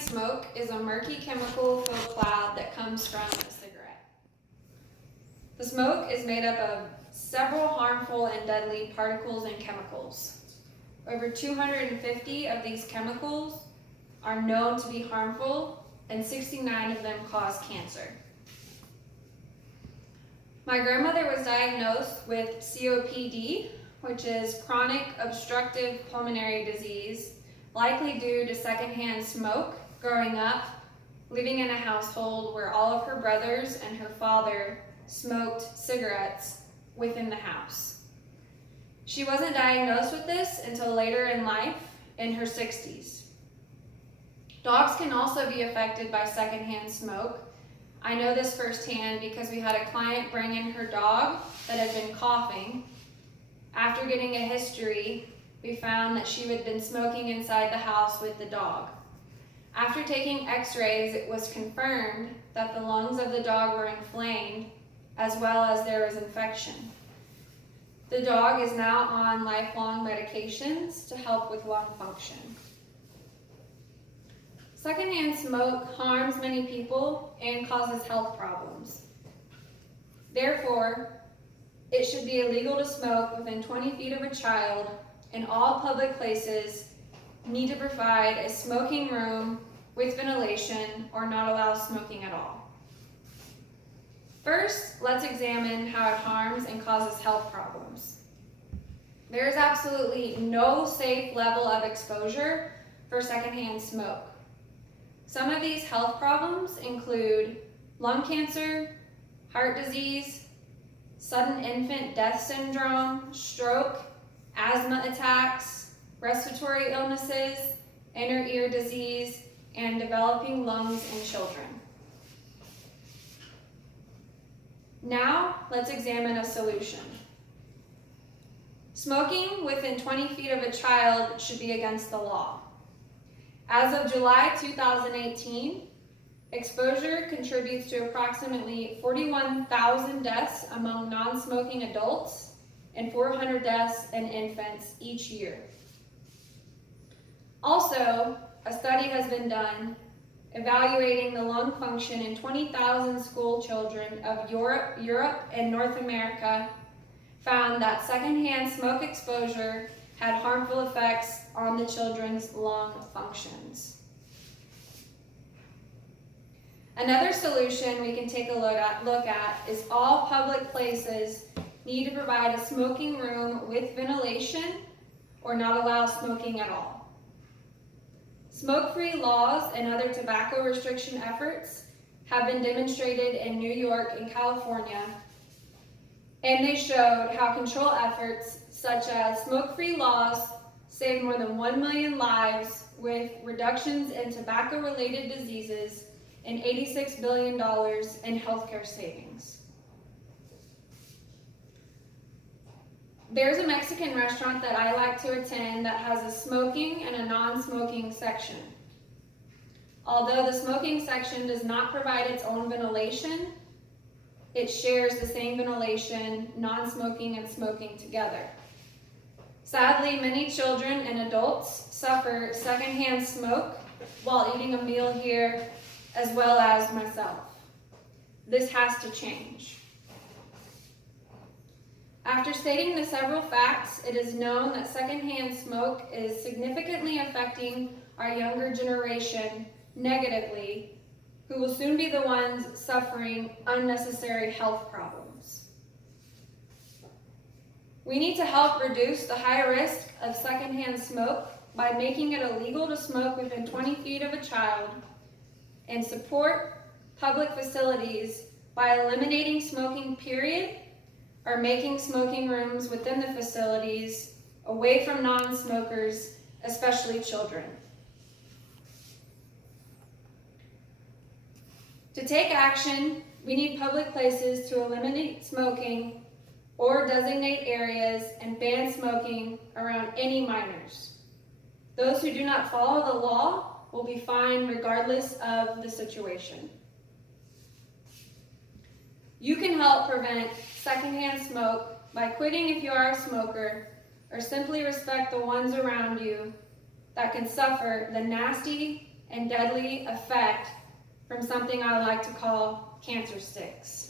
Secondhand smoke is a murky chemical-filled cloud that comes from a cigarette. The smoke is made up of several harmful and deadly particles and chemicals. Over 250 of these chemicals are known to be harmful, and 69 of them cause cancer. My grandmother was diagnosed with COPD, which is chronic obstructive pulmonary disease, likely due to secondhand smoke growing up, living in a household where all of her brothers and her father smoked cigarettes within the house. She wasn't diagnosed with this until later in life, in her 60s. Dogs can also be affected by secondhand smoke. I know this firsthand because we had a client bring in her dog that had been coughing. After getting a history, we found that she had been smoking inside the house with the dog. After taking x-rays, it was confirmed that the lungs of the dog were inflamed, as well as there was infection. The dog is now on lifelong medications to help with lung function. Secondhand smoke harms many people and causes health problems. Therefore, it should be illegal to smoke within 20 feet of a child, and all public places need to provide a smoking room with ventilation or not allow smoking at all. First, let's examine how it harms and causes health problems. There is absolutely no safe level of exposure for secondhand smoke. Some of these health problems include lung cancer, heart disease, sudden infant death syndrome, stroke, asthma attacks, respiratory illnesses, inner ear disease, and developing lungs in children. Now, let's examine a solution. Smoking within 20 feet of a child should be against the law. As of July 2018, exposure contributes to approximately 41,000 deaths among non-smoking adults and 400 deaths in infants each year. Also, a study has been done evaluating the lung function in 20,000 school children of Europe and North America, found that secondhand smoke exposure had harmful effects on the children's lung functions. Another solution we can take a look at is all public places need to provide a smoking room with ventilation or not allow smoking at all. Smoke-free laws and other tobacco restriction efforts have been demonstrated in New York and California, and they showed how control efforts such as smoke-free laws saved more than 1 million lives with reductions in tobacco-related diseases and $86 billion in healthcare savings. There's a Mexican restaurant that I like to attend that has a smoking and a non-smoking section. Although the smoking section does not provide its own ventilation, it shares the same ventilation, non-smoking and smoking together. Sadly, many children and adults suffer secondhand smoke while eating a meal here, as well as myself. This has to change. After stating the several facts, it is known that secondhand smoke is significantly affecting our younger generation negatively, who will soon be the ones suffering unnecessary health problems. We need to help reduce the high risk of secondhand smoke by making it illegal to smoke within 20 feet of a child, and support public facilities by eliminating smoking period, or making smoking rooms within the facilities away from non-smokers, especially children. To take action, we need public places to eliminate smoking or designate areas and ban smoking around any minors. Those who do not follow the law will be fined regardless of the situation. You can help prevent secondhand smoke by quitting if you are a smoker, or simply respect the ones around you that can suffer the nasty and deadly effect from something I like to call cancer sticks.